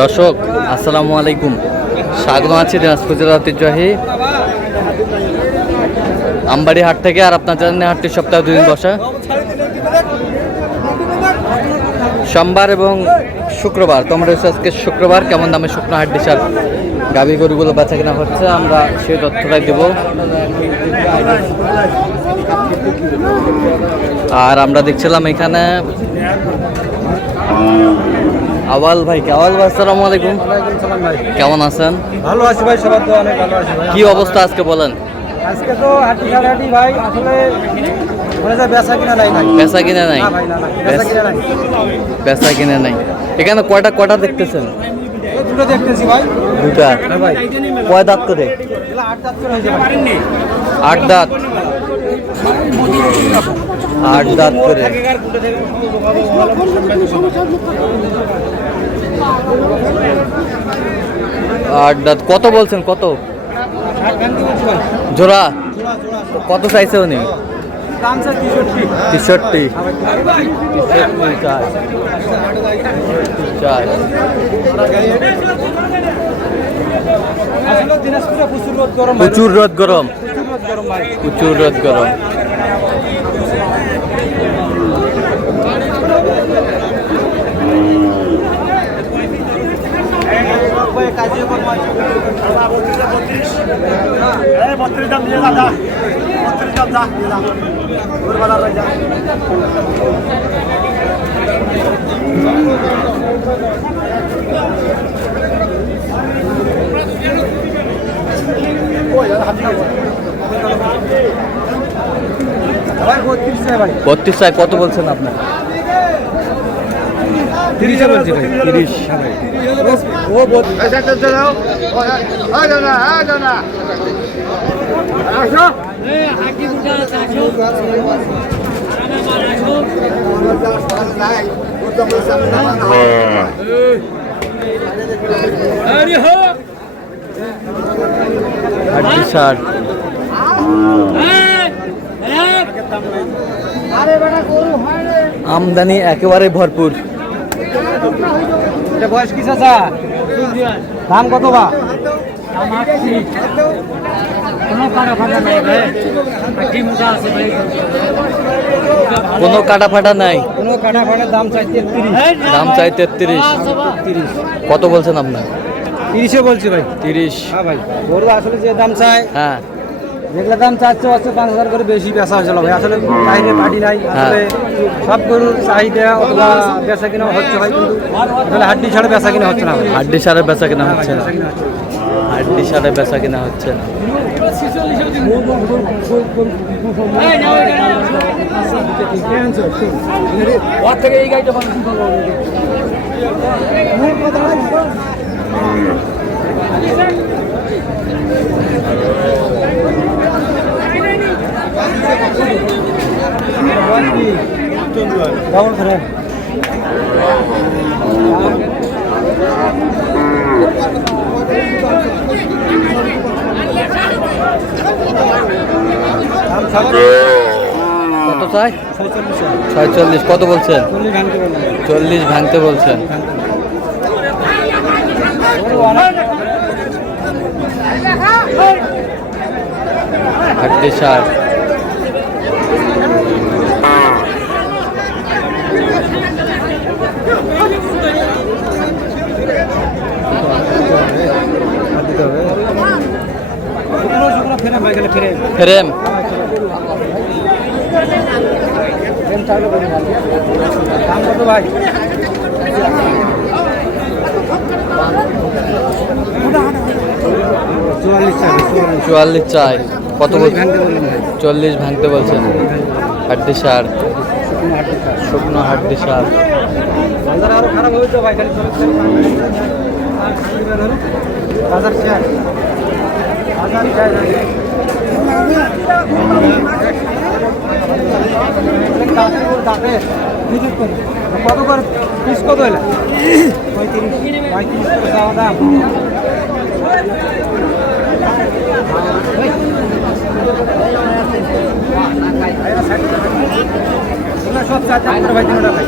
দর্শক আসসালামু আলাইকুম, স্বাগত আছি দিনাজপুর জেলার ঐতিহ্যবাহী আমবাড়ি হাট থেকে। আর আপনার জানেন হাটটি সপ্তাহে 2 দিন বসে, সোমবার এবং শুক্রবার। তোমরা আজকে শুক্রবার কেমন দামে শুকনো হাট ডিসার গাভী গরুগুলো বেচা কিনা হচ্ছে, আমরা সেই তথ্যটাই দেব। আর আমরা দেখছিলাম এখানে আওয়াল ভাই, আসসালামু আলাইকুম। কেমন আছেন? ভালো আছি ভাই, সবার তো অনেক ভালো আছে ভাই। কি অবস্থা আজকে বলেন? আজকে তো হাঁটি ভাই, আসলে মনে হয় বেচা কিনা নাই। বেচা কিনা নাই? না ভাই, না বেচা কিনা নাই। বেচা কিনা নাই। এখানে কয়টা দেখতেছেন? এই দুটো দেখতেছি ভাই। দুটা? হ্যাঁ ভাই। কয় দাঁত করে? এগুলো 8 দাঁত করে হয়েছে ভাই। 8 দাঁত? 8 দাঁত করে। কত বলছেন? কত জোড়া? কত চাইছে উনি? দাম স্যার 63। আসলে দিনাজপুরে প্রচুর রোদ গরম, প্রচুর রোদ গরম ভাই। প্রচুর রোদ গরম। ভাই 32 চাই ভাই। 32 চাই। কত বলছেন আপনার? 30 বলছি ভাই। 30। ও বহুত আমদানি একেবারে ভরপুর। এটা বয়স কি চাচা? দাম কত বা? কোনো কাটা ফাটা নাই? কোনো কাটা ফাটার দাম চাই 33। দাম চাই 33। কত বলছেন আপনার? 30 বলছি ভাই। 30? হ্যাঁ ভাই, গরু আসলে যে দাম চাই, হ্যাঁ। যেগুলো দাম চাচ্ছে 5,000 করে বেশি বেচা হয়েছিল ভাই। আসলে চাহিদা পাটি নাই, আসলে সব গরুর চাহিদা অথবা বেচা কিনা হচ্ছে ভাই, কিন্তু আসলে হাড্ডি ছাড়া বেচা কিনা হচ্ছে না ভাই। হাড্ডি সারে বেচা কিনা হচ্ছে না? বেচা কিনা হচ্ছে না। হাড্ডি সারে বেচা কিনা হচ্ছে না। কেমন করে? কত চাই? 46। কত বলছেন? 40 ভাঙতে বলছেন। হাড্ডি সার। ফ্রেম? দাম কত ভাই? 44 চাই। কত বলছেন? 40 ভাঙতে বলছেন। হাড্ডি সার, শুকনো হাড্ডি সার। আরো খারাপ হয়েছে ভাই, খালি বাজার শেয়ার কত করে পিস? কত হলো? 35 করে চাওয়া দাম।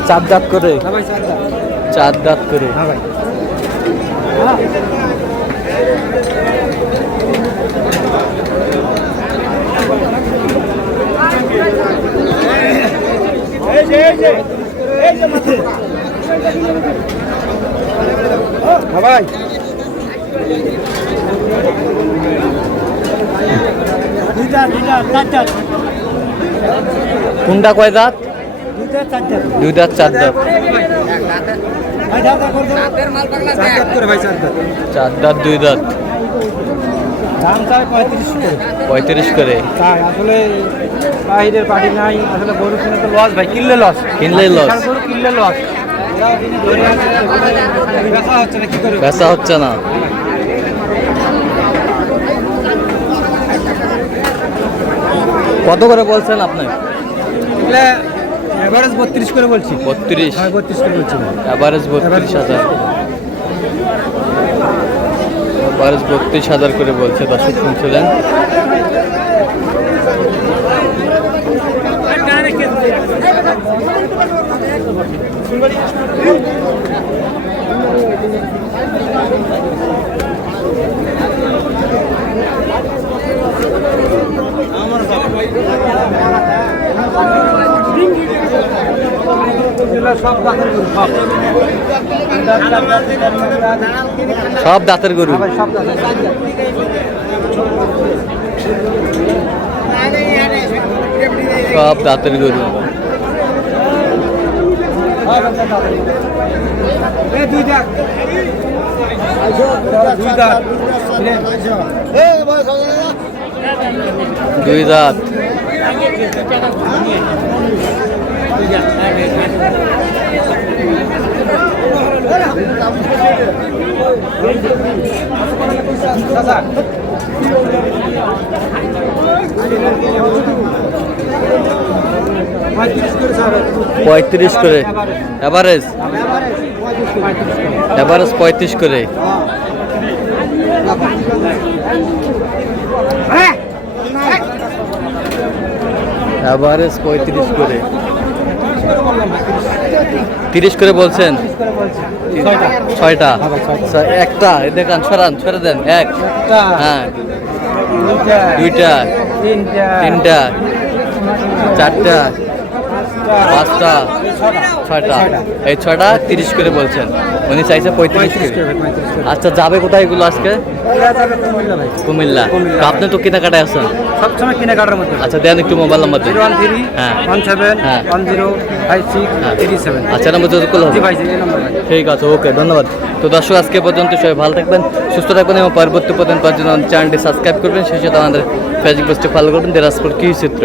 চার দাঁত করে 4 দাঁত করে। হ্যাঁ ভাই। হ্যাঁ ভাই। কোনটা কয় দাঁত? 2 দাঁত 4 দাঁত। 4 দাঁত 2 দাঁত। দাম চাই 35 করে। 35 করে। তাই আসলে বাইরের পার্টি নাই, আসলে গরু কিনে তো লস ভাই, কিনলে লস। কিনলেই লস। গরু কিনলে লস। বেচা হচ্ছে না, কি করে? বেচা হচ্ছে না। কত করে বলছেন আপনি? এভারেজ 32 করে বলছি। 32। হ্যাঁ 32 করে বলছি। এভারেজ 32,000। এভারেজ 32,000 করে বলছে, দর্শক শুনছিলেন। সব দাঁতের গরু। সব দাঁতের গরু। দুই দাঁত। পঁয়ত্রিশ করে এভারেজ। এভারেজ 35 করে। এভারেজ 35 করে। 30 করে বলছেন। 6টা। একটা দেখান, সরে দেন। এক, হ্যাঁ, 2টা, 3টা, 4টা, 5টা, 6টা। এই 6টা 30 করে বলছেন। উনি চাইছে 35 করে। আচ্ছা, যাবে কোথায় এগুলো আজকে? কুমিল্লা। তো আপনি তো কেনাকাটায় আছেন সবসময় কেনাকাটার মধ্যে। আচ্ছা, দেন একটু মোবাইল নাম্বার দেন। 013 হ্যাঁ 17 হ্যাঁ 1056 87। আচ্ছা, নাম্বার যোগাযোগ করলে হবে। জি ভাই, এই নাম্বার ভাই। ঠিক আছে, ওকে, ধন্যবাদ। তো দর্শক, আজকে পর্যন্ত সবাই ভালো থাকবেন, সুস্থ থাকবেন এবং পরবর্তী পর্যন্ত চ্যানেলটি সাবস্ক্রাইব করবেন। সেই সাথে আমাদের ফেসবুক পেজটি ফলো করবেন, দিনাজপুর কৃষি চিত্র।